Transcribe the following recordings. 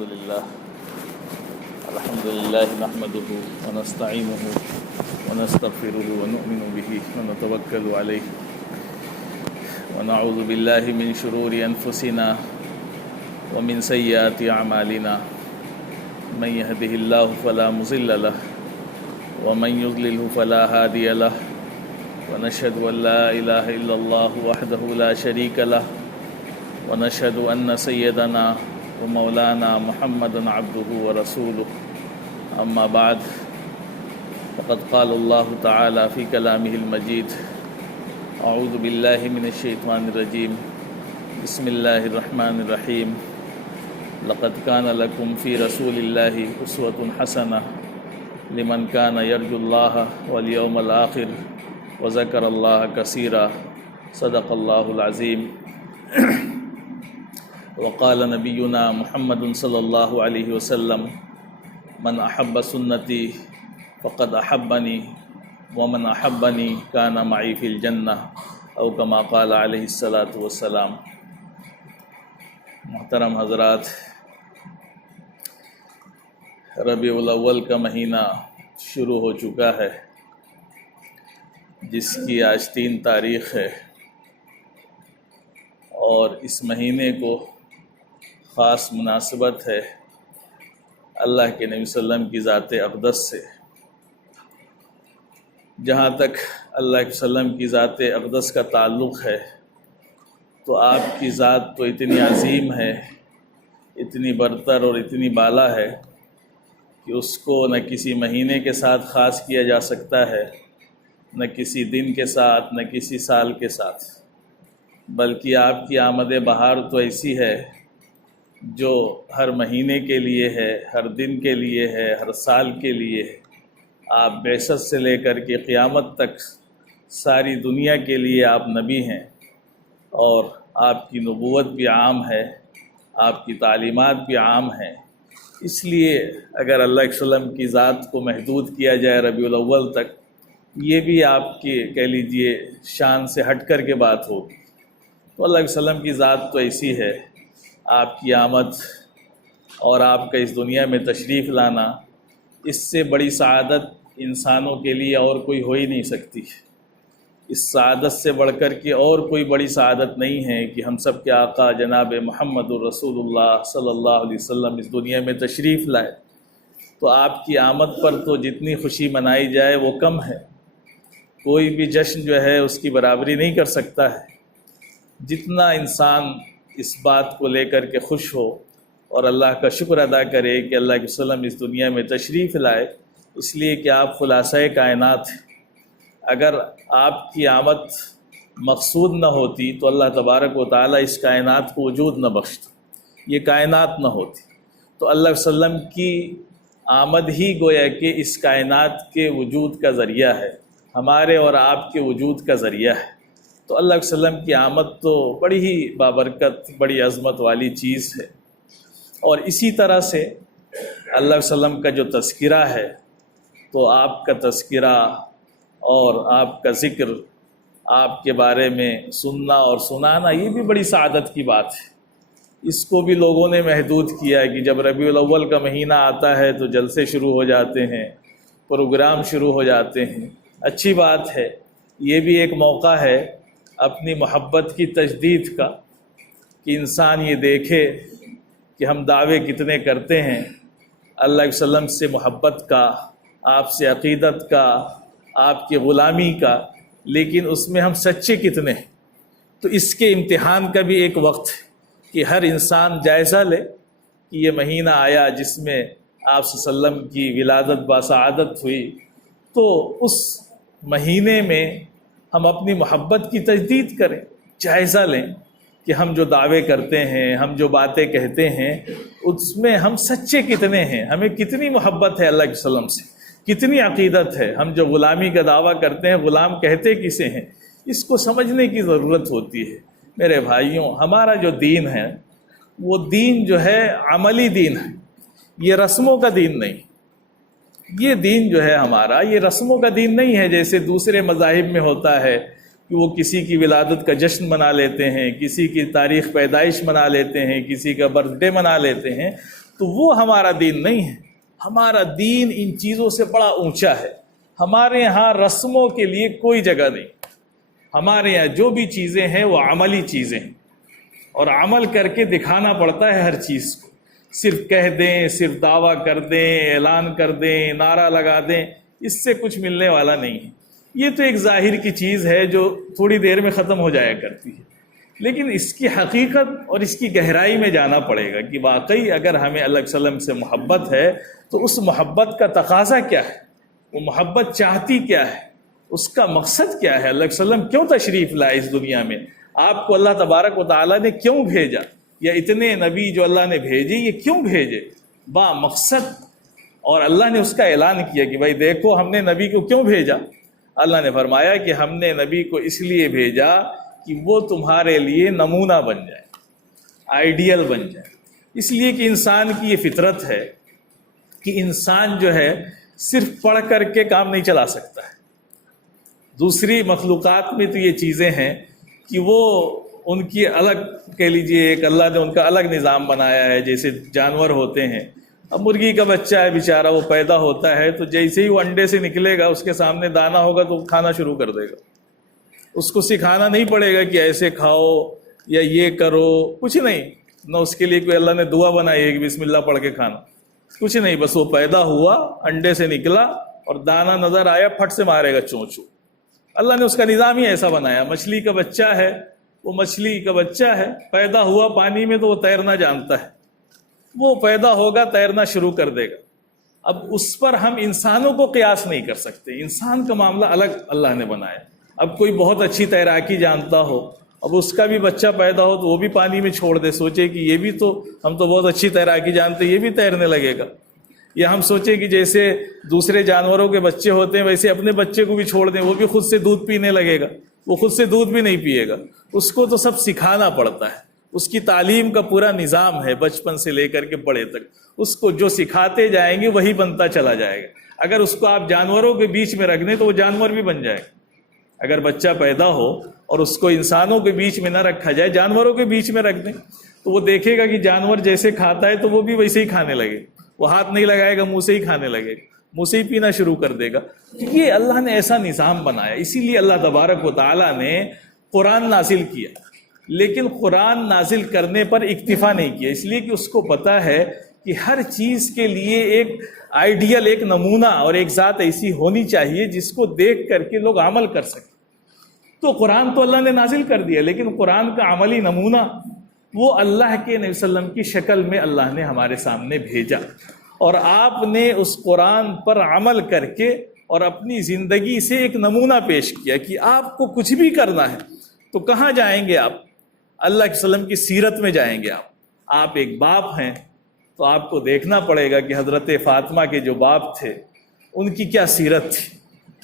الحمد لله نحمده ونستعينه ونستغفره ونؤمن به ونتوكل عليه ونعوذ بالله من شرور أنفسنا ومن سيئات أعمالنا من يهده الله فلا مضل له ومن يضلله فلا هادي له ونشهد أن لا إله إلا الله وحده لا شريك له ونشهد أن سيدنا ومولانا محمدا عبده ورسوله أما بعد فقد قال الله تعالى في كلامه المجيد أعوذ بالله من الشيطان الرجيم بسم الله الرحمن الرحيم لقد كان لكم في رسول الله أسوة حسنة لمن كان يرجو الله واليوم الآخر وذكر الله كثيرا صدق الله العظيم وقال نبينا محمد صلى الله عليه وسلم من أحب سنتي فقد أحبني ومن أحبني كان معي في الجنة أو كما قال عليه الصلاة والسلام۔ محترم حضرات، ربیع الاول کا مہینہ شروع ہو چکا ہے، جس کی آج 3 تاریخ ہے، اور اس مہینے کو خاص مناسبت ہے اللہ کے نبی صلی اللہ علیہ وسلم کی ذات اقدس سے۔ جہاں تک اللہ کے وسلم کی ذات اقدس کا تعلق ہے تو آپ کی ذات تو اتنی عظیم ہے، اتنی برتر اور اتنی بالا ہے کہ اس کو نہ کسی مہینے کے ساتھ خاص کیا جا سکتا ہے، نہ کسی دن کے ساتھ، نہ کسی سال کے ساتھ، بلکہ آپ کی آمد بہار تو ایسی ہے جو ہر مہینے کے لیے ہے، ہر دن کے لیے ہے، ہر سال کے لیے ہے۔ آپ بعثت سے لے کر کے قیامت تک ساری دنیا کے لیے آپ نبی ہیں، اور آپ کی نبوت بھی عام ہے، آپ کی تعلیمات بھی عام ہیں۔ اس لیے اگر اللہ کے وسلم کی ذات کو محدود کیا جائے ربیع الاول تک، یہ بھی آپ کی کہہ لیجئے شان سے ہٹ کر کے بات ہوگی۔ تو اللہ کے وسلم کی ذات تو ایسی ہے، آپ کی آمد اور آپ کا اس دنیا میں تشریف لانا، اس سے بڑی سعادت انسانوں کے لیے اور کوئی ہو ہی نہیں سکتی۔ اس سعادت سے بڑھ کر کے اور کوئی بڑی سعادت نہیں ہے کہ ہم سب کے آقا جناب محمد الرسول اللہ صلی اللہ علیہ وسلم اس دنیا میں تشریف لائے۔ تو آپ کی آمد پر تو جتنی خوشی منائی جائے وہ کم ہے، کوئی بھی جشن جو ہے اس کی برابری نہیں کر سکتا ہے۔ جتنا انسان اس بات کو لے کر کے خوش ہو اور اللہ کا شکر ادا کرے کہ اللہ کے وسلم اس دنیا میں تشریف لائے، اس لیے کہ آپ خلاصۂ کائنات ہیں۔ اگر آپ کی آمد مقصود نہ ہوتی تو اللہ تبارک و تعالیٰ اس کائنات کو وجود نہ بخشتا، یہ کائنات نہ ہوتی۔ تو اللہ علیہ وسلم کی آمد ہی گویا کہ اس کائنات کے وجود کا ذریعہ ہے، ہمارے اور آپ کے وجود کا ذریعہ ہے۔ تو اللہ علیہ وسلم کی آمد تو بڑی ہی بابرکت، بڑی عظمت والی چیز ہے۔ اور اسی طرح سے اللہ علیہ وسلم کا جو تذکرہ ہے، تو آپ کا تذکرہ اور آپ کا ذکر، آپ کے بارے میں سننا اور سنانا، یہ بھی بڑی سعادت کی بات ہے۔ اس کو بھی لوگوں نے محدود کیا ہے کہ جب ربیع الاول کا مہینہ آتا ہے تو جلسے شروع ہو جاتے ہیں، پروگرام شروع ہو جاتے ہیں۔ اچھی بات ہے، یہ بھی ایک موقع ہے اپنی محبت کی تجدید کا، کہ انسان یہ دیکھے کہ ہم دعوے کتنے کرتے ہیں اللہ کے وسلم سے محبت کا، آپ سے عقیدت کا، آپ کی غلامی کا، لیکن اس میں ہم سچے کتنے ہیں۔ تو اس کے امتحان کا بھی ایک وقت ہے کہ ہر انسان جائزہ لے کہ یہ مہینہ آیا جس میں آپ صلی اللہ علیہ وسلم کی ولادت باسعادت ہوئی، تو اس مہینے میں ہم اپنی محبت کی تجدید کریں، جائزہ لیں کہ ہم جو دعوے کرتے ہیں، ہم جو باتیں کہتے ہیں، اس میں ہم سچے کتنے ہیں، ہمیں کتنی محبت ہے اللہ کے وسلم سے، کتنی عقیدت ہے۔ ہم جو غلامی کا دعویٰ کرتے ہیں، غلام کہتے کسے ہیں، اس کو سمجھنے کی ضرورت ہوتی ہے۔ میرے بھائیوں، ہمارا جو دین ہے وہ دین جو ہے عملی دین ہے، یہ رسموں کا دین نہیں۔ یہ دین جو ہے ہمارا، یہ رسموں کا دین نہیں ہے جیسے دوسرے مذاہب میں ہوتا ہے کہ وہ کسی کی ولادت کا جشن منا لیتے ہیں، کسی کی تاریخ پیدائش منا لیتے ہیں، کسی کا برتھ ڈے منا لیتے ہیں۔ تو وہ ہمارا دین نہیں ہے. ہمارا دین ان چیزوں سے بڑا اونچا ہے. ہمارے ہاں رسموں کے لیے کوئی جگہ نہیں. ہمارے یہاں جو بھی چیزیں ہیں وہ عملی چیزیں ہیں، اور عمل کر کے دکھانا پڑتا ہے ہر چیز کو. صرف کہہ دیں، صرف دعویٰ کر دیں، اعلان کر دیں، نعرہ لگا دیں، اس سے کچھ ملنے والا نہیں ہے. یہ تو ایک ظاہر کی چیز ہے جو تھوڑی دیر میں ختم ہو جایا کرتی ہے، لیکن اس کی حقیقت اور اس کی گہرائی میں جانا پڑے گا کہ واقعی اگر ہمیں اللہ علیہ وسلم سے محبت ہے تو اس محبت کا تقاضا کیا ہے، وہ محبت چاہتی کیا ہے، اس کا مقصد کیا ہے. اللہ علیہ وسلم کیوں تشریف لائے اس دنیا میں؟ آپ کو اللہ تبارک و تعالیٰ نے کیوں بھیجا؟ یا اتنے نبی جو اللہ نے بھیجے یہ کیوں بھیجے؟ با مقصد. اور اللہ نے اس کا اعلان کیا کہ بھائی دیکھو ہم نے نبی کو کیوں بھیجا. اللہ نے فرمایا کہ ہم نے نبی کو اس لیے بھیجا کہ وہ تمہارے لیے نمونہ بن جائے، آئیڈیل بن جائے. اس لیے کہ انسان کی یہ فطرت ہے کہ انسان جو ہے صرف پڑھ کر کے کام نہیں چلا سکتا ہے. دوسری مخلوقات میں تو یہ چیزیں ہیں کہ وہ ان کی الگ کہہ لیجیے ایک اللہ نے ان کا الگ نظام بنایا ہے. جیسے جانور ہوتے ہیں، اب مرغی کا بچہ ہے بیچارہ، وہ پیدا ہوتا ہے تو جیسے ہی وہ انڈے سے نکلے گا اس کے سامنے دانا ہوگا تو کھانا شروع کر دے گا. اس کو سکھانا نہیں پڑے گا کہ ایسے کھاؤ یا یہ کرو، کچھ نہیں. نہ اس کے لیے کوئی اللہ نے دعا بنائی ہے کہ بسم اللہ پڑھ کے کھانا، کچھ نہیں. بس وہ پیدا ہوا، انڈے سے نکلا اور دانا نظر آیا، پھٹ سے مارے گا چونچو. اللہ نے اس کا نظام ہی ایسا بنایا. مچھلی کا بچہ ہے، وہ مچھلی کا بچہ ہے، پیدا ہوا پانی میں تو وہ تیرنا جانتا ہے، وہ پیدا ہوگا تیرنا شروع کر دے گا. اب اس پر ہم انسانوں کو قیاس نہیں کر سکتے. انسان کا معاملہ الگ اللہ نے بنایا. اب کوئی بہت اچھی تیراکی جانتا ہو، اب اس کا بھی بچہ پیدا ہو تو وہ بھی پانی میں چھوڑ دے، سوچے کہ یہ بھی تو ہم تو بہت اچھی تیراکی جانتے، یہ بھی تیرنے لگے گا. یا ہم سوچیں کہ جیسے دوسرے جانوروں کے بچے ہوتے ہیں ویسے اپنے بچے کو بھی چھوڑ دیں، وہ بھی خود سے دودھ پینے لگے گا. وہ خود سے دودھ بھی نہیں پیے گا. اس کو تو سب سکھانا پڑتا ہے. اس کی تعلیم کا پورا نظام ہے بچپن سے لے کر کے بڑے تک. اس کو جو سکھاتے جائیں گے وہی بنتا چلا جائے گا. اگر اس کو آپ جانوروں کے بیچ میں رکھ دیں تو وہ جانور بھی بن جائے گا. اگر بچہ پیدا ہو اور اس کو انسانوں کے بیچ میں نہ رکھا جائے، جانوروں کے بیچ میں رکھ دیں تو وہ دیکھے گا کہ جانور جیسے کھاتا ہے تو وہ بھی ویسے ہی کھانے لگے. وہ ہاتھ نہیں لگائے گا، منہ سے ہی کھانے لگے گا، منہ سے ہی پینا شروع کر دے گا. یہ اللہ نے ایسا نظام بنایا. اسی لیے اللہ تبارک و تعالیٰ نے قرآن نازل کیا، لیکن قرآن نازل کرنے پر اکتفا نہیں کیا. اس لیے کہ اس کو پتہ ہے کہ ہر چیز کے لیے ایک آئیڈیل، ایک نمونہ اور ایک ذات ایسی ہونی چاہیے جس کو دیکھ کر کے لوگ عمل کر سکیں. تو قرآن تو اللہ نے نازل کر دیا، لیکن قرآن کا عملی نمونہ وہ اللہ کے نبی صلی اللہ علیہ وسلم کی شکل میں اللہ نے ہمارے سامنے بھیجا. اور آپ نے اس قرآن پر عمل کر کے اور اپنی زندگی سے ایک نمونہ پیش کیا کہ آپ کو کچھ بھی کرنا ہے تو کہاں جائیں گے آپ؟ اللہ کے وسلم کی سیرت میں جائیں گے. آپ ایک باپ ہیں تو آپ کو دیکھنا پڑے گا کہ حضرت فاطمہ کے جو باپ تھے ان کی کیا سیرت تھی.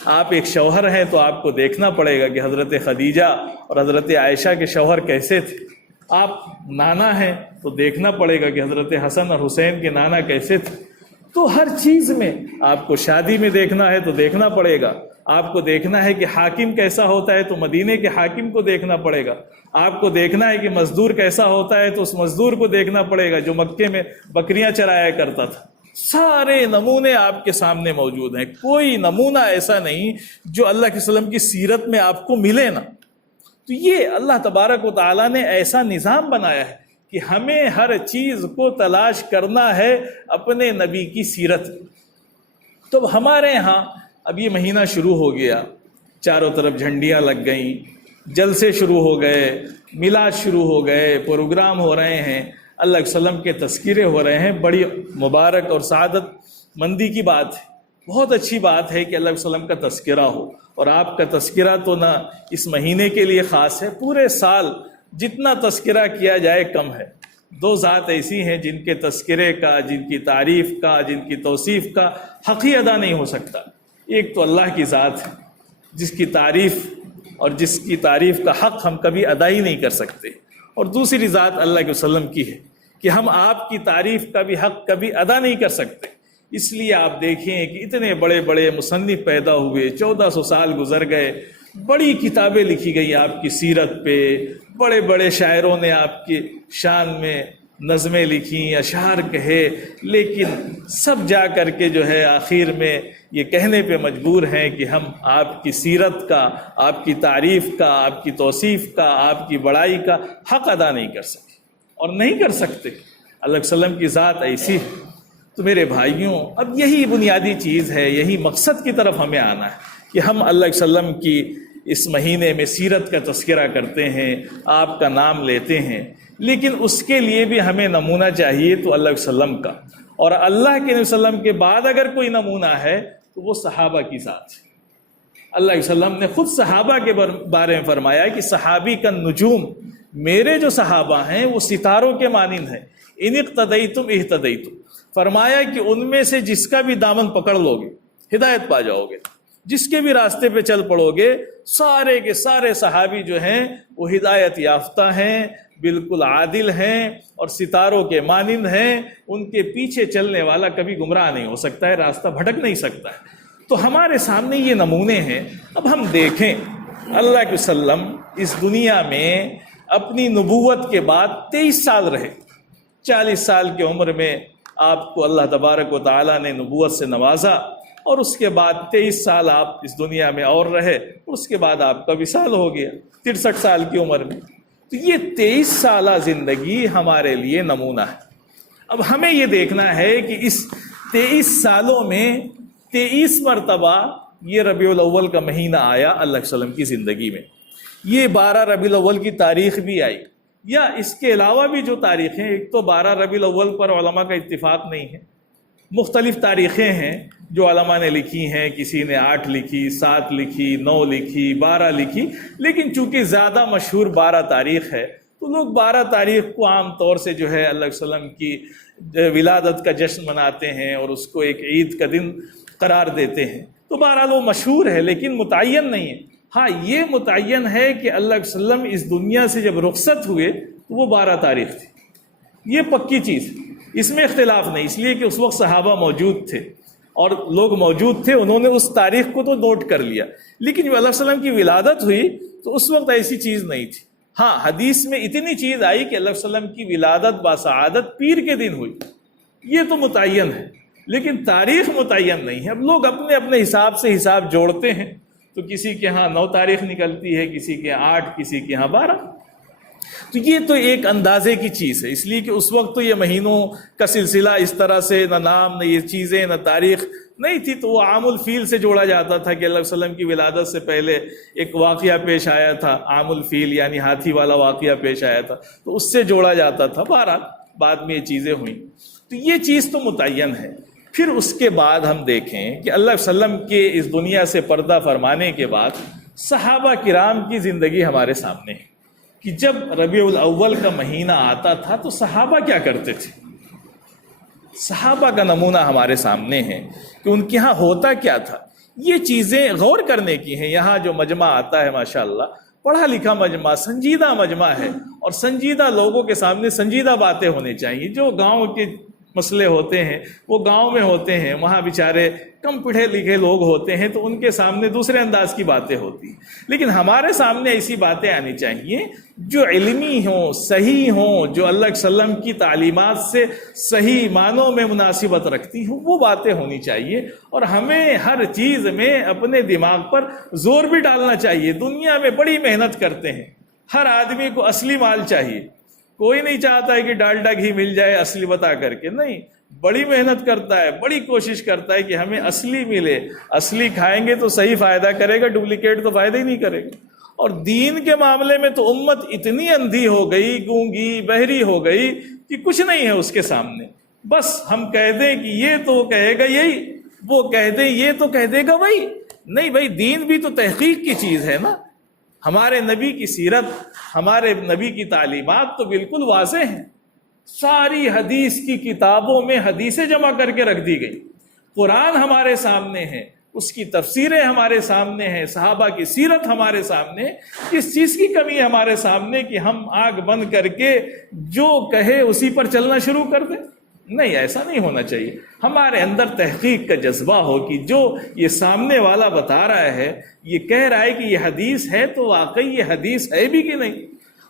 آپ ایک شوہر ہیں تو آپ کو دیکھنا پڑے گا کہ حضرت خدیجہ اور حضرت عائشہ کے شوہر کیسے تھے. آپ نانا ہیں تو دیکھنا پڑے گا کہ حضرت حسن اور حسین کے نانا کیسے تھے. تو ہر چیز میں آپ کو شادی میں دیکھنا ہے تو دیکھنا پڑے گا. آپ کو دیکھنا ہے کہ حاکم کیسا ہوتا ہے تو مدینے کے حاکم کو دیکھنا پڑے گا. آپ کو دیکھنا ہے کہ مزدور کیسا ہوتا ہے تو اس مزدور کو دیکھنا پڑے گا جو مکے میں بکریاں چرایا کرتا تھا. سارے نمونے آپ کے سامنے موجود ہیں. کوئی نمونہ ایسا نہیں جو اللہ کے وسلم کی سیرت میں آپ کو ملے نا. تو یہ اللہ تبارک و تعالیٰ نے ایسا نظام بنایا ہے کہ ہمیں ہر چیز کو تلاش کرنا ہے اپنے نبی کی سیرت. تو ہمارے ہاں اب یہ مہینہ شروع ہو گیا، چاروں طرف جھنڈیاں لگ گئیں، جلسے شروع ہو گئے، میلاد شروع ہو گئے، پروگرام ہو رہے ہیں، اللہ کے وسلم کے تذکرے ہو رہے ہیں. بڑی مبارک اور سعادت مندی کی بات ہے. بہت اچھی بات ہے کہ اللہ کے وسلم کا تذکرہ ہو. اور آپ کا تذکرہ تو نہ اس مہینے کے لیے خاص ہے، پورے سال جتنا تذکرہ کیا جائے کم ہے. دو ذات ایسی ہیں جن کے تذکرے کا، جن کی تعریف کا، جن کی توصیف کا حق ہی ادا نہیں ہو سکتا. ایک تو اللہ کی ذات ہے جس کی تعریف اور جس کی تعریف کا حق ہم کبھی ادا ہی نہیں کر سکتے، اور دوسری ذات اللہ کے وسلم کی ہے کہ ہم آپ کی تعریف کا بھی حق کبھی ادا نہیں کر سکتے. اس لیے آپ دیکھیں کہ اتنے بڑے بڑے مصنف پیدا ہوئے، 1400 سال گزر گئے، بڑی کتابیں لکھی گئی آپ کی سیرت پہ، بڑے بڑے شاعروں نے آپ کی شان میں نظمیں لکھیں، اشعار کہے، لیکن سب جا کر کے جو ہے آخر میں یہ کہنے پہ مجبور ہیں کہ ہم آپ کی سیرت کا، آپ کی تعریف کا، آپ کی توصیف کا، آپ کی بڑائی کا حق ادا نہیں کر سکے اور نہیں کر سکتے۔ اللہ علیہ وسلم کی ذات ایسی ہے۔ تو میرے بھائیوں، اب یہی بنیادی چیز ہے، یہی مقصد کی طرف ہمیں آنا ہے کہ ہم اللہ علیہ وسلم کی اس مہینے میں سیرت کا تذکرہ کرتے ہیں، آپ کا نام لیتے ہیں، لیکن اس کے لیے بھی ہمیں نمونہ چاہیے تو اللہ علیہ وسلم کا، اور اللہ کے وسلم کے بعد اگر کوئی نمونہ ہے تو وہ صحابہ کی ذات ہے۔ اللہ علیہ وسلم نے خود صحابہ کے بارے میں فرمایا کہ صحابی کا نجوم، میرے جو صحابہ ہیں وہ ستاروں کے مانند ہیں، ان اقتدیتم اہتدیتم، فرمایا کہ ان میں سے جس کا بھی دامن پکڑ لو گے ہدایت پا جاؤ گے، جس کے بھی راستے پہ چل پڑو گے، سارے کے سارے صحابی جو ہیں وہ ہدایت یافتہ ہیں، بالکل عادل ہیں اور ستاروں کے مانند ہیں، ان کے پیچھے چلنے والا کبھی گمراہ نہیں ہو سکتا ہے، راستہ بھٹک نہیں سکتا ہے۔ تو ہمارے سامنے یہ نمونے ہیں۔ اب ہم دیکھیں اللہ کے وسلم اس دنیا میں اپنی نبوت کے بعد 23 سال رہے، 40 سال کی عمر میں آپ کو اللہ تبارک و تعالیٰ نے نبوت سے نوازا، اور اس کے بعد 23 سال آپ اس دنیا میں اور رہے، اس کے بعد آپ کا وصال ہو گیا 63 سال کی عمر میں۔ تو یہ 23 سالہ زندگی ہمارے لیے نمونہ ہے۔ اب ہمیں یہ دیکھنا ہے کہ اس 23 سالوں میں 23 مرتبہ یہ ربیع الاول کا مہینہ آیا اللہ علیہ وسلم کی زندگی میں، یہ 12 ربیع الاول کی تاریخ بھی آئی، یا اس کے علاوہ بھی جو تاریخیں، ایک تو 12 ربیع الاول پر علماء کا اتفاق نہیں ہے، مختلف تاریخیں ہیں جو علماء نے لکھی ہیں، کسی نے 8 لکھی، 7 لکھی، 9 لکھی، 12 لکھی، لیکن چونکہ زیادہ مشہور 12 تاریخ ہے تو لوگ 12 تاریخ کو عام طور سے جو ہے اللہ علیہ وسلم کی ولادت کا جشن مناتے ہیں اور اس کو ایک عید کا دن قرار دیتے ہیں۔ تو بہرحال وہ مشہور ہے لیکن متعین نہیں ہے۔ ہاں یہ متعین ہے کہ اللہ علیہ وسلم اس دنیا سے جب رخصت ہوئے تو وہ 12 تاریخ تھی، یہ پکی چیز ہے، اس میں اختلاف نہیں، اس لیے کہ اس وقت صحابہ موجود تھے اور لوگ موجود تھے، انہوں نے اس تاریخ کو تو نوٹ کر لیا، لیکن جب اللہ علیہ وسلم کی ولادت ہوئی تو اس وقت ایسی چیز نہیں تھی۔ ہاں حدیث میں اتنی چیز آئی کہ اللہ علیہ وسلم کی ولادت باسعادت پیر کے دن ہوئی، یہ تو متعین ہے، لیکن تاریخ متعین نہیں ہے۔ اب لوگ اپنے اپنے حساب سے حساب جوڑتے ہیں، تو کسی کے ہاں 9 تاریخ نکلتی ہے، کسی کے 8، کسی کے ہاں 12۔ تو یہ تو ایک اندازے کی چیز ہے، اس لیے کہ اس وقت تو یہ مہینوں کا سلسلہ اس طرح سے نہ نام، نہ یہ چیزیں، نہ تاریخ نہیں تھی، تو وہ عام الفیل سے جوڑا جاتا تھا کہ اللہ علیہ وسلم کی ولادت سے پہلے ایک واقعہ پیش آیا تھا، عام الفیل یعنی ہاتھی والا واقعہ پیش آیا تھا، تو اس سے جوڑا جاتا تھا۔ بہرحال بعد میں یہ چیزیں ہوئیں، تو یہ چیز تو متعین ہے۔ پھر اس کے بعد ہم دیکھیں کہ اللہ علیہ وسلم کے اس دنیا سے پردہ فرمانے کے بعد صحابہ کرام کی زندگی ہمارے سامنے ہے کہ جب ربیع الاول کا مہینہ آتا تھا تو صحابہ کیا کرتے تھے۔ صحابہ کا نمونہ ہمارے سامنے ہے کہ ان کے ہاں ہوتا کیا تھا۔ یہ چیزیں غور کرنے کی ہیں۔ یہاں جو مجمع آتا ہے ماشاءاللہ پڑھا لکھا مجمع، سنجیدہ مجمع ہے، اور سنجیدہ لوگوں کے سامنے سنجیدہ باتیں ہونی چاہیے۔ جو گاؤں کے مسئلے ہوتے ہیں وہ گاؤں میں ہوتے ہیں، وہاں بیچارے کم پڑھے لکھے لوگ ہوتے ہیں تو ان کے سامنے دوسرے انداز کی باتیں ہوتی ہیں، لیکن ہمارے سامنے ایسی باتیں آنی چاہیے جو علمی ہوں، صحیح ہوں، جو اللہ کے وسلم کی تعلیمات سے صحیح معنوں میں مناسبت رکھتی ہوں، وہ باتیں ہونی چاہیے۔ اور ہمیں ہر چیز میں اپنے دماغ پر زور بھی ڈالنا چاہیے۔ دنیا میں بڑی محنت کرتے ہیں، ہر آدمی کو اصلی مال چاہیے، کوئی نہیں چاہتا ہے کہ ڈالڈا گھی مل جائے اصلی بتا کر کے، نہیں، بڑی محنت کرتا ہے، بڑی کوشش کرتا ہے کہ ہمیں اصلی ملے۔ اصلی کھائیں گے تو صحیح فائدہ کرے گا، ڈپلیکیٹ تو فائدہ ہی نہیں کرے گا۔ اور دین کے معاملے میں تو امت اتنی اندھی ہو گئی، گونگی بہری ہو گئی کہ کچھ نہیں ہے اس کے سامنے۔ بس ہم کہہ دیں کہ یہ تو کہے گا یہی، وہ کہہ دیں یہ تو کہہ دے گا وہی، نہیں بھائی، دین بھی تو تحقیق کی چیز ہے نا۔ ہمارے نبی کی سیرت، ہمارے نبی کی تعلیمات تو بالکل واضح ہیں۔ ساری حدیث کی کتابوں میں حدیثیں جمع کر کے رکھ دی گئی، قرآن ہمارے سامنے ہے، اس کی تفسیریں ہمارے سامنے ہیں، صحابہ کی سیرت ہمارے سامنے۔ کس چیز کی کمی ہے ہمارے سامنے کہ ہم آنکھ بند کر کے جو کہے اسی پر چلنا شروع کر دیں؟ نہیں، ایسا نہیں ہونا چاہیے۔ ہمارے اندر تحقیق کا جذبہ ہو کہ جو یہ سامنے والا بتا رہا ہے، یہ کہہ رہا ہے کہ یہ حدیث ہے، تو واقعی یہ حدیث ہے بھی کہ نہیں،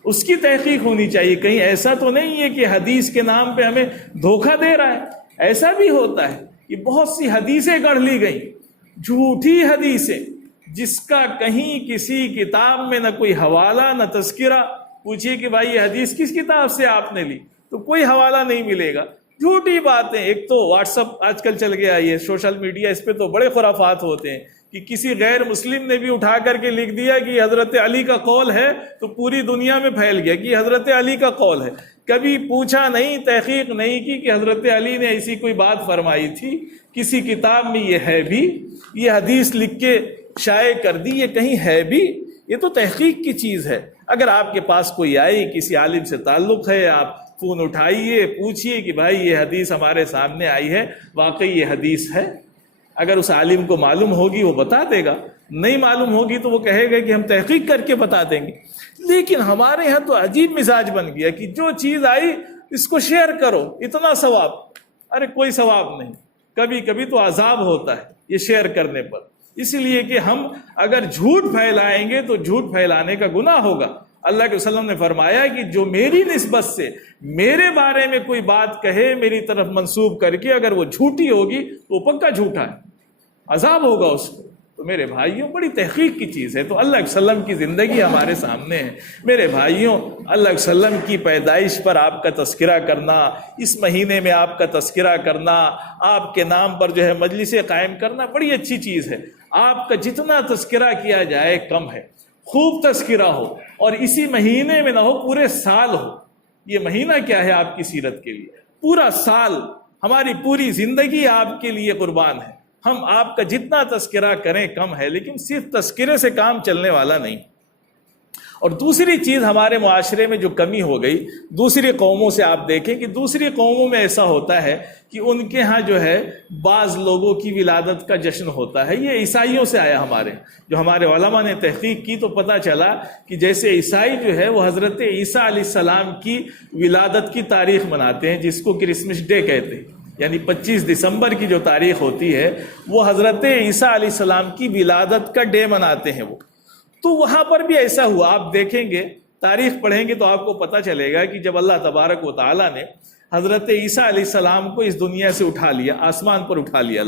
اس کی تحقیق ہونی چاہیے. کہیں ایسا تو نہیں ہے کہ حدیث کے نام پہ ہمیں دھوکہ دے رہا ہے. ایسا بھی ہوتا ہے کہ بہت سی حدیثیں گڑھ لی گئیں، جھوٹی حدیثیں، جس کا کہیں کسی کتاب میں نہ کوئی حوالہ نہ تذکرہ. پوچھیے کہ بھائی یہ حدیث کس کتاب سے آپ نے لی، تو کوئی حوالہ نہیں ملے گا. جھوٹی باتیں. ایک تو واٹس ایپ آج کل چل گیا، یہ سوشل میڈیا، اس پہ تو بڑے خرافات ہوتے ہیں کہ کسی غیر مسلم نے بھی اٹھا کر کے لکھ دیا کہ حضرت علی کا قول ہے، تو پوری دنیا میں پھیل گیا کہ حضرت علی کا قول ہے. کبھی پوچھا نہیں، تحقیق نہیں کی کہ حضرت علی نے ایسی کوئی بات فرمائی تھی، کسی کتاب میں یہ ہے بھی، یہ حدیث لکھ کے شائع کر دی، یہ کہیں ہے بھی. یہ تو تحقیق کی چیز ہے. اگر آپ کے پاس کوئی آئی، کسی عالم سے تعلق ہے، آپ فون اٹھائیے، پوچھئے کہ بھائی یہ حدیث ہمارے سامنے آئی ہے، واقعی یہ حدیث ہے. اگر اس عالم کو معلوم ہوگی وہ بتا دے گا، نہیں معلوم ہوگی تو وہ کہے گا کہ ہم تحقیق کر کے بتا دیں گے. لیکن ہمارے یہاں تو عجیب مزاج بن گیا کہ جو چیز آئی اس کو شیئر کرو، اتنا ثواب. ارے کوئی ثواب نہیں، کبھی کبھی تو عذاب ہوتا ہے یہ شیئر کرنے پر. اس لیے کہ ہم اگر جھوٹ پھیلائیں گے تو جھوٹ پھیلانے کا گناہ ہوگا. اللہ کے وسلم نے فرمایا کہ جو میری نسبت سے میرے بارے میں کوئی بات کہے میری طرف منسوب کر کے، اگر وہ جھوٹی ہوگی تو وہ پکا جھوٹا ہے، عذاب ہوگا اس کو. تو میرے بھائیوں بڑی تحقیق کی چیز ہے. تو اللہ کے وسلم کی زندگی ہمارے سامنے ہے. میرے بھائیوں، اللہ کے وسلم کی پیدائش پر آپ کا تذکرہ کرنا، اس مہینے میں آپ کا تذکرہ کرنا، آپ کے نام پر جو ہے مجلسیں قائم کرنا بڑی اچھی چیز ہے. آپ کا جتنا تذکرہ کیا جائے کم ہے. خوب تذکرہ ہو، اور اسی مہینے میں نہ ہو، پورے سال ہو. یہ مہینہ کیا ہے آپ کی سیرت کے لیے؟ پورا سال، ہماری پوری زندگی آپ کے لیے قربان ہے. ہم آپ کا جتنا تذکرہ کریں کم ہے، لیکن صرف تذکرے سے کام چلنے والا نہیں. اور دوسری چیز ہمارے معاشرے میں جو کمی ہو گئی، دوسری قوموں سے آپ دیکھیں کہ دوسری قوموں میں ایسا ہوتا ہے کہ ان کے ہاں جو ہے بعض لوگوں کی ولادت کا جشن ہوتا ہے. یہ عیسائیوں سے آیا. جو ہمارے علماء نے تحقیق کی تو پتہ چلا کہ جیسے عیسائی جو ہے وہ حضرت عیسیٰ علیہ السلام کی ولادت کی تاریخ مناتے ہیں، جس کو کرسمس ڈے کہتے ہیں. یعنی 25 دسمبر کی جو تاریخ ہوتی ہے وہ حضرت عیسیٰ علیہ السلام کی ولادت کا ڈے مناتے ہیں وہ. تو وہاں پر بھی ایسا ہوا. آپ دیکھیں گے، تاریخ پڑھیں گے تو آپ کو پتہ چلے گا کہ جب اللہ تبارک و تعالیٰ نے حضرت عیسیٰ علیہ السلام کو اس دنیا سے اٹھا لیا، آسمان پر اٹھا لیا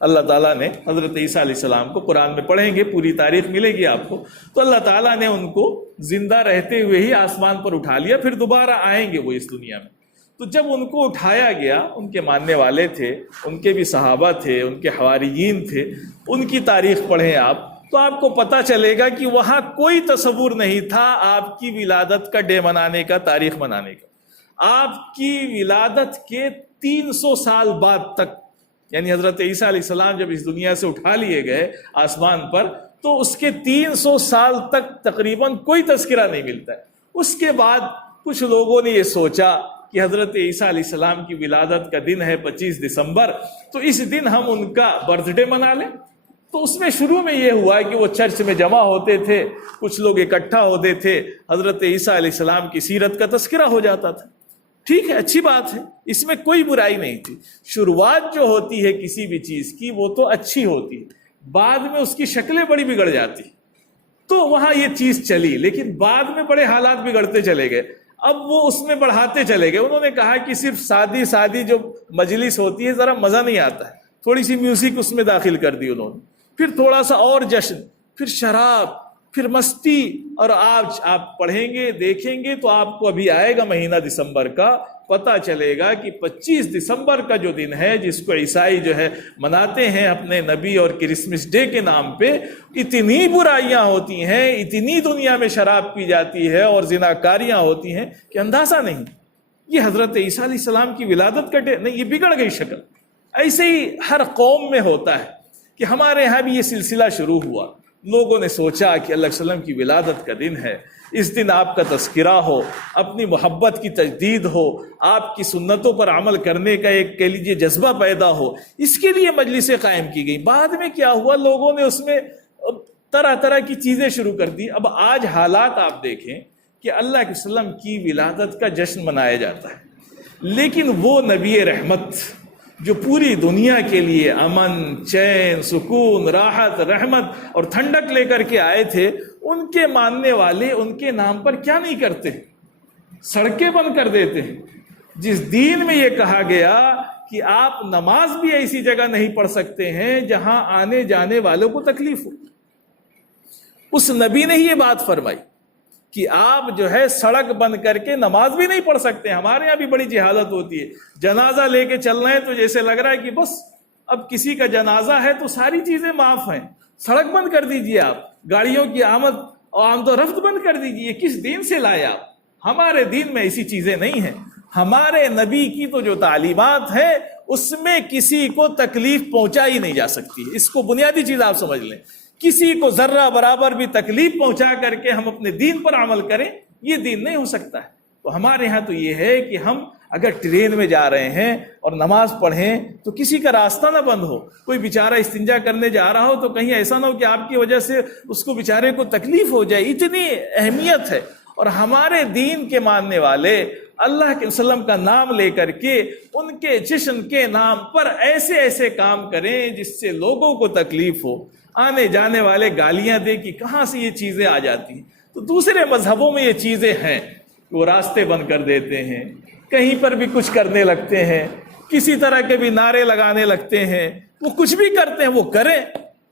اللہ تعالیٰ نے حضرت عیسیٰ علیہ السلام کو، قرآن میں پڑھیں گے پوری تاریخ ملے گی آپ کو، تو اللہ تعالیٰ نے ان کو زندہ رہتے ہوئے ہی آسمان پر اٹھا لیا. پھر دوبارہ آئیں گے وہ اس دنیا میں. تو جب ان کو اٹھایا گیا، ان کے ماننے والے تھے، ان کے بھی صحابہ تھے، ان کے حواریین تھے، ان کی تاریخ پڑھیں آپ تو آپ کو پتہ چلے گا کہ وہاں کوئی تصور نہیں تھا آپ کی ولادت کا ڈے منانے کا، تاریخ منانے کا. آپ کی ولادت کے 300 سال بعد تک، یعنی حضرت عیسیٰ علیہ السلام جب اس دنیا سے اٹھا لیے گئے آسمان پر، تو اس کے 300 سال تک تقریباً کوئی تذکرہ نہیں ملتا ہے. اس کے بعد کچھ لوگوں نے یہ سوچا کہ حضرت عیسیٰ علیہ السلام کی ولادت کا دن ہے 25 دسمبر، تو اس دن ہم ان کا برتھ ڈے منا لیں. تو اس میں شروع میں یہ ہوا کہ وہ چرچ میں جمع ہوتے تھے، کچھ لوگ اکٹھا ہوتے تھے، حضرت عیسیٰ علیہ السلام کی سیرت کا تذکرہ ہو جاتا تھا. ٹھیک ہے، اچھی بات ہے، اس میں کوئی برائی نہیں تھی. شروعات جو ہوتی ہے کسی بھی چیز کی وہ تو اچھی ہوتی ہے، بعد میں اس کی شکلیں بڑی بگڑ جاتی. تو وہاں یہ چیز چلی، لیکن بعد میں بڑے حالات بگڑتے چلے گئے. اب وہ اس میں بڑھاتے چلے گئے. انہوں نے کہا کہ صرف سادی جو مجلس ہوتی ہے ذرا مزہ نہیں آتا ہے، تھوڑی سی میوزک اس میں داخل کر دی انہوں نے، پھر تھوڑا سا اور جشن، پھر شراب، پھر مستی. اور آج آپ پڑھیں گے دیکھیں گے تو آپ کو ابھی آئے گا مہینہ دسمبر کا، پتہ چلے گا کہ 25 دسمبر کا جو دن ہے جس کو عیسائی جو ہے مناتے ہیں اپنے نبی اور کرسمس ڈے کے نام پہ، اتنی برائیاں ہوتی ہیں، اتنی دنیا میں شراب پی جاتی ہے اور زناکاریاں ہوتی ہیں کہ اندازہ نہیں. یہ حضرت عیسیٰ علیہ السلام کی ولادت کا ڈے نہیں، یہ بگڑ گئی شکل. ایسے ہی ہر قوم میں ہوتا ہے کہ ہمارے یہاں بھی یہ سلسلہ شروع ہوا. لوگوں نے سوچا کہ اللہ علیہ وسلم کی ولادت کا دن ہے، اس دن آپ کا تذکرہ ہو، اپنی محبت کی تجدید ہو، آپ کی سنتوں پر عمل کرنے کا ایک کہہ لیجیے جذبہ پیدا ہو، اس کے لیے مجلسیں قائم کی گئی. بعد میں کیا ہوا، لوگوں نے اس میں طرح طرح کی چیزیں شروع کر دی. اب آج حالات آپ دیکھیں کہ اللہ کے وسلم کی ولادت کا جشن منایا جاتا ہے، لیکن وہ نبی رحمت جو پوری دنیا کے لیے امن، چین، سکون، راحت، رحمت اور ٹھنڈک لے کر کے آئے تھے، ان کے ماننے والے ان کے نام پر کیا نہیں کرتے؟ سڑکیں بند کر دیتے ہیں۔ جس دین میں یہ کہا گیا کہ آپ نماز بھی ایسی جگہ نہیں پڑھ سکتے ہیں جہاں آنے جانے والوں کو تکلیف ہو، اس نبی نے ہی یہ بات فرمائی کہ آپ جو ہے سڑک بند کر کے نماز بھی نہیں پڑھ سکتے۔ ہمارے یہاں بھی بڑی جہالت ہوتی ہے، جنازہ لے کے چل رہے ہیں تو جیسے لگ رہا ہے کہ بس اب کسی کا جنازہ ہے تو ساری چیزیں معاف ہیں، سڑک بند کر دیجئے، آپ گاڑیوں کی آمد و رفت بند کر دیجئے۔ یہ کس دین سے لائے آپ؟ ہمارے دین میں ایسی چیزیں نہیں ہیں۔ ہمارے نبی کی تو جو تعلیمات ہے اس میں کسی کو تکلیف پہنچائی نہیں جا سکتی، اس کو بنیادی چیز آپ سمجھ لیں۔ کسی کو ذرہ برابر بھی تکلیف پہنچا کر کے ہم اپنے دین پر عمل کریں، یہ دین نہیں ہو سکتا ہے۔ تو ہمارے ہاں تو یہ ہے کہ ہم اگر ٹرین میں جا رہے ہیں اور نماز پڑھیں تو کسی کا راستہ نہ بند ہو، کوئی بیچارہ استنجا کرنے جا رہا ہو تو کہیں ایسا نہ ہو کہ آپ کی وجہ سے اس کو بیچارے کو تکلیف ہو جائے، اتنی اہمیت ہے۔ اور ہمارے دین کے ماننے والے اللہ کے وسلم کا نام لے کر کے ان کے جشن کے نام پر ایسے ایسے کام کریں جس سے لوگوں کو تکلیف ہو، آنے جانے والے گالیاں دے کہ کہاں سے یہ چیزیں آ جاتی ہیں۔ تو دوسرے مذہبوں میں یہ چیزیں ہیں، وہ راستے بند کر دیتے ہیں، کہیں پر بھی کچھ کرنے لگتے ہیں، کسی طرح کے بھی نعرے لگانے لگتے ہیں، وہ کچھ بھی کرتے ہیں وہ کریں،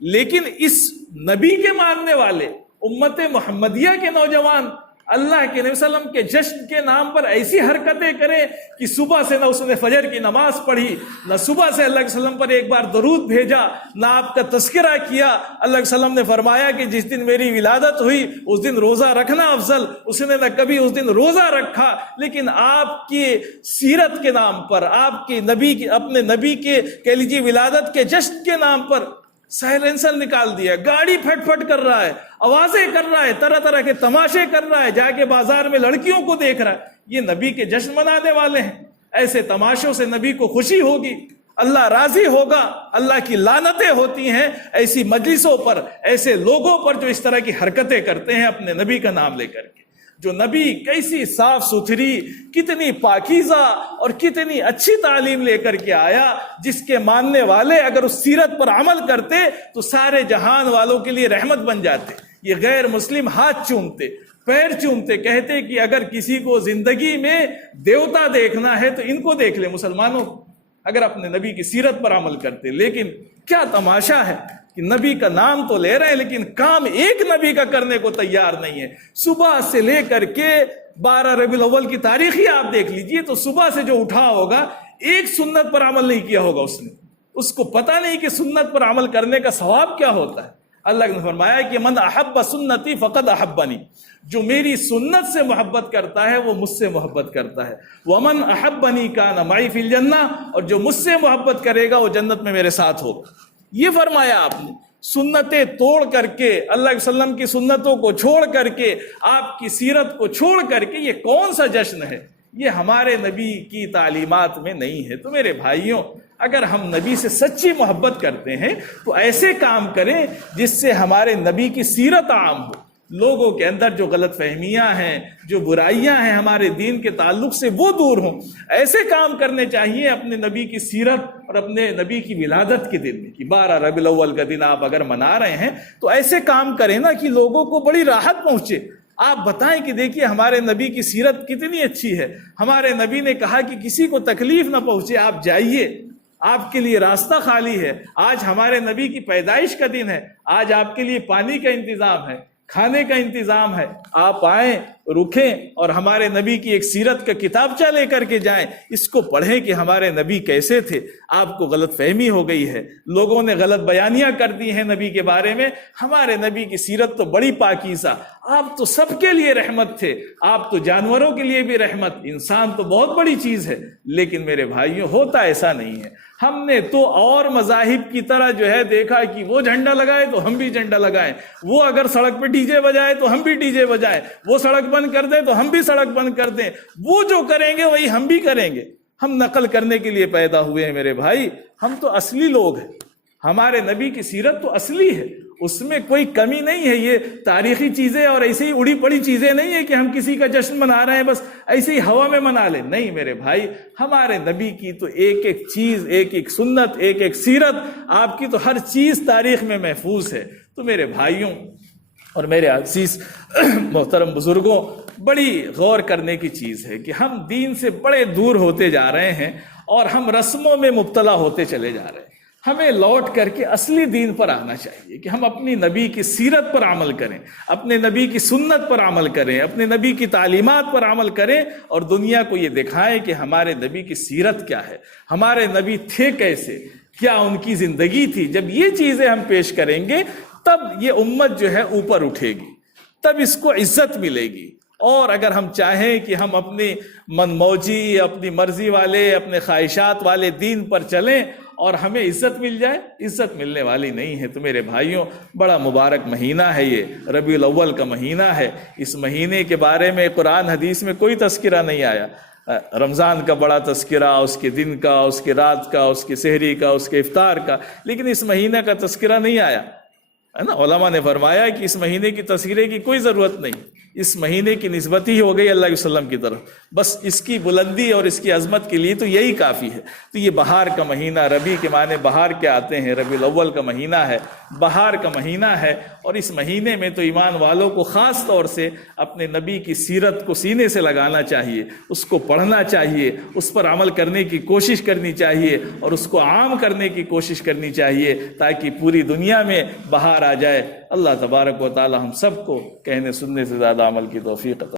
لیکن اس نبی کے ماننے والے امت محمدیہ کے نوجوان اللہ کے نبی صلی اللہ علیہ وسلم کے جشن کے نام پر ایسی حرکتیں کریں کہ صبح سے نہ اس نے فجر کی نماز پڑھی، نہ صبح سے اللہ کے وسلم پر ایک بار درود بھیجا، نہ آپ کا تذکرہ کیا۔ اللہ کے وسلم نے فرمایا کہ جس دن میری ولادت ہوئی اس دن روزہ رکھنا افضل، اس نے نہ کبھی اس دن روزہ رکھا، لیکن آپ کی سیرت کے نام پر، آپ کے نبی کے، اپنے نبی کے کہہ لیجیے ولادت کے جشن کے نام پر سائلنسر نکال دیا، گاڑی پھٹ پھٹ کر رہا ہے، آوازیں کر رہا ہے، طرح طرح کے تماشے کر رہا ہے، جا کے بازار میں لڑکیوں کو دیکھ رہا ہے۔ یہ نبی کے جشن منانے والے ہیں، ایسے تماشوں سے نبی کو خوشی ہوگی، اللہ راضی ہوگا، اللہ کی لعنتیں ہوتی ہیں ایسی مجلسوں پر، ایسے لوگوں پر جو اس طرح کی حرکتیں کرتے ہیں اپنے نبی کا نام لے کر کے۔ جو نبی کیسی صاف ستھری، کتنی پاکیزہ اور کتنی اچھی تعلیم لے کر کے آیا، جس کے ماننے والے اگر اس سیرت پر عمل کرتے تو سارے جہان والوں کے لیے رحمت بن جاتے۔ یہ غیر مسلم ہاتھ چومتے، پیر چومتے، کہتے کہ اگر کسی کو زندگی میں دیوتا دیکھنا ہے تو ان کو دیکھ لے، مسلمانوں اگر اپنے نبی کی سیرت پر عمل کرتے۔ لیکن کیا تماشا ہے کہ نبی کا نام تو لے رہے ہیں لیکن کام ایک نبی کا کرنے کو تیار نہیں ہے۔ صبح سے لے کر کے 12 ربیع الاول کی تاریخ ہی آپ دیکھ لیجئے تو صبح سے جو اٹھا ہوگا ایک سنت پر عمل نہیں کیا ہوگا اس نے، اس کو پتہ نہیں کہ سنت پر عمل کرنے کا ثواب کیا ہوتا ہے۔ اللہ نے فرمایا کہ من احب سنتی فقد احبنی، جو میری سنت سے محبت کرتا ہے وہ مجھ سے محبت کرتا ہے۔ ومن احبنی کان معی فی الجنہ، اور جو مجھ سے محبت کرے گا وہ جنت میں میرے ساتھ ہوگا۔ یہ فرمایا آپ نے، سنتیں توڑ کر کے، اللہ کے وسلم کی سنتوں کو چھوڑ کر کے، آپ کی سیرت کو چھوڑ کر کے یہ کون سا جشن ہے؟ یہ ہمارے نبی کی تعلیمات میں نہیں ہے۔ تو میرے بھائیوں، اگر ہم نبی سے سچی محبت کرتے ہیں تو ایسے کام کریں جس سے ہمارے نبی کی سیرت عام ہو، لوگوں کے اندر جو غلط فہمیاں ہیں، جو برائیاں ہیں ہمارے دین کے تعلق سے، وہ دور ہوں۔ ایسے کام کرنے چاہیے اپنے نبی کی سیرت اور اپنے نبی کی ولادت کے دن میں، کہ 12 ربیع الاول کا دن آپ اگر منا رہے ہیں تو ایسے کام کریں نا کہ لوگوں کو بڑی راحت پہنچے۔ آپ بتائیں کہ دیکھیے ہمارے نبی کی سیرت کتنی اچھی ہے، ہمارے نبی نے کہا کہ کسی کو تکلیف نہ پہنچے، آپ جائیے، آپ کے لیے راستہ خالی ہے۔ آج ہمارے نبی کی پیدائش کا دن ہے، آج آپ کے لیے پانی کا انتظام ہے، کھانے کا انتظام ہے، آپ آئیں، رکیں اور ہمارے نبی کی ایک سیرت کا کتابچہ لے کر کے جائیں، اس کو پڑھیں کہ ہمارے نبی کیسے تھے۔ آپ کو غلط فہمی ہو گئی ہے، لوگوں نے غلط بیانیاں کر دی ہیں نبی کے بارے میں۔ ہمارے نبی کی سیرت تو بڑی پاکیزہ، آپ تو سب کے لیے رحمت تھے، آپ تو جانوروں کے لیے بھی رحمت، انسان تو بہت بڑی چیز ہے۔ لیکن میرے بھائیوں، ہوتا ایسا نہیں ہے۔ ہم نے تو اور مذاہب کی طرح جو ہے دیکھا کہ وہ جھنڈا لگائے تو ہم بھی جھنڈا لگائیں، وہ اگر سڑک پہ ڈی جے بجائے تو ہم بھی ڈی جے بجائیں، وہ سڑک بند کر دیں تو ہم بھی سڑک بند کر دیں، وہ جو کریں گے وہی ہم بھی کریں گے۔ ہم نقل کرنے کے لیے پیدا ہوئے ہیں میرے بھائی، ہم تو اصلی لوگ ہیں۔ ہمارے نبی کی سیرت تو اصلی ہے، اس میں کوئی کمی نہیں ہے۔ یہ تاریخی چیزیں اور ایسے ہی اڑی پڑی چیزیں نہیں ہے کہ ہم کسی کا جشن منا رہے ہیں بس ایسے ہی ہوا میں منا لیں، نہیں میرے بھائی۔ ہمارے نبی کی تو ایک ایک چیز، ایک ایک سنت، ایک ایک سیرت، آپ کی تو ہر چیز تاریخ میں محفوظ ہے۔ تو میرے بھائیوں، اور میرے عزیز محترم بزرگوں، بڑی غور کرنے کی چیز ہے کہ ہم دین سے بڑے دور ہوتے جا رہے ہیں اور ہم رسموں میں مبتلا ہوتے چلے جا رہے ہیں۔ ہمیں لوٹ کر کے اصلی دین پر آنا چاہیے کہ ہم اپنی نبی کی سیرت پر عمل کریں، اپنے نبی کی سنت پر عمل کریں، اپنے نبی کی تعلیمات پر عمل کریں، اور دنیا کو یہ دکھائیں کہ ہمارے نبی کی سیرت کیا ہے، ہمارے نبی تھے کیسے، کیا ان کی زندگی تھی۔ جب یہ چیزیں ہم پیش کریں گے تب یہ امت جو ہے اوپر اٹھے گی، تب اس کو عزت ملے گی۔ اور اگر ہم چاہیں کہ ہم اپنی من موجی، اپنی مرضی والے، اپنے خواہشات والے دین پر چلیں اور ہمیں عزت مل جائے، عزت ملنے والی نہیں ہے۔ تو میرے بھائیوں، بڑا مبارک مہینہ ہے یہ، ربیع الاول کا مہینہ ہے۔ اس مہینے کے بارے میں قرآن حدیث میں کوئی تذکرہ نہیں آیا۔ رمضان کا بڑا تذکرہ، اس کے دن کا، اس کے رات کا، اس کے سحری کا، اس کے افطار کا، لیکن اس مہینے کا تذکرہ نہیں آیا ہے نا۔ علماء نے فرمایا کہ اس مہینے کی تذکرے کی کوئی ضرورت نہیں، اس مہینے کی نسبت ہی ہو گئی اللہ کے وسلم کی طرف، بس اس کی بلندی اور اس کی عظمت کے لیے تو یہی کافی ہے۔ تو یہ بہار کا مہینہ، ربیع کے معنی بہار کے آتے ہیں، ربیع الاول کا مہینہ ہے، بہار کا مہینہ ہے، اور اس مہینے میں تو ایمان والوں کو خاص طور سے اپنے نبی کی سیرت کو سینے سے لگانا چاہیے، اس کو پڑھنا چاہیے، اس پر عمل کرنے کی کوشش کرنی چاہیے، اور اس کو عام کرنے کی کوشش کرنی چاہیے تاکہ پوری دنیا میں بہار آ جائے۔ اللہ تبارک و تعالی ہم سب کو کہنے سننے سے زیادہ عمل کی توفیق عطا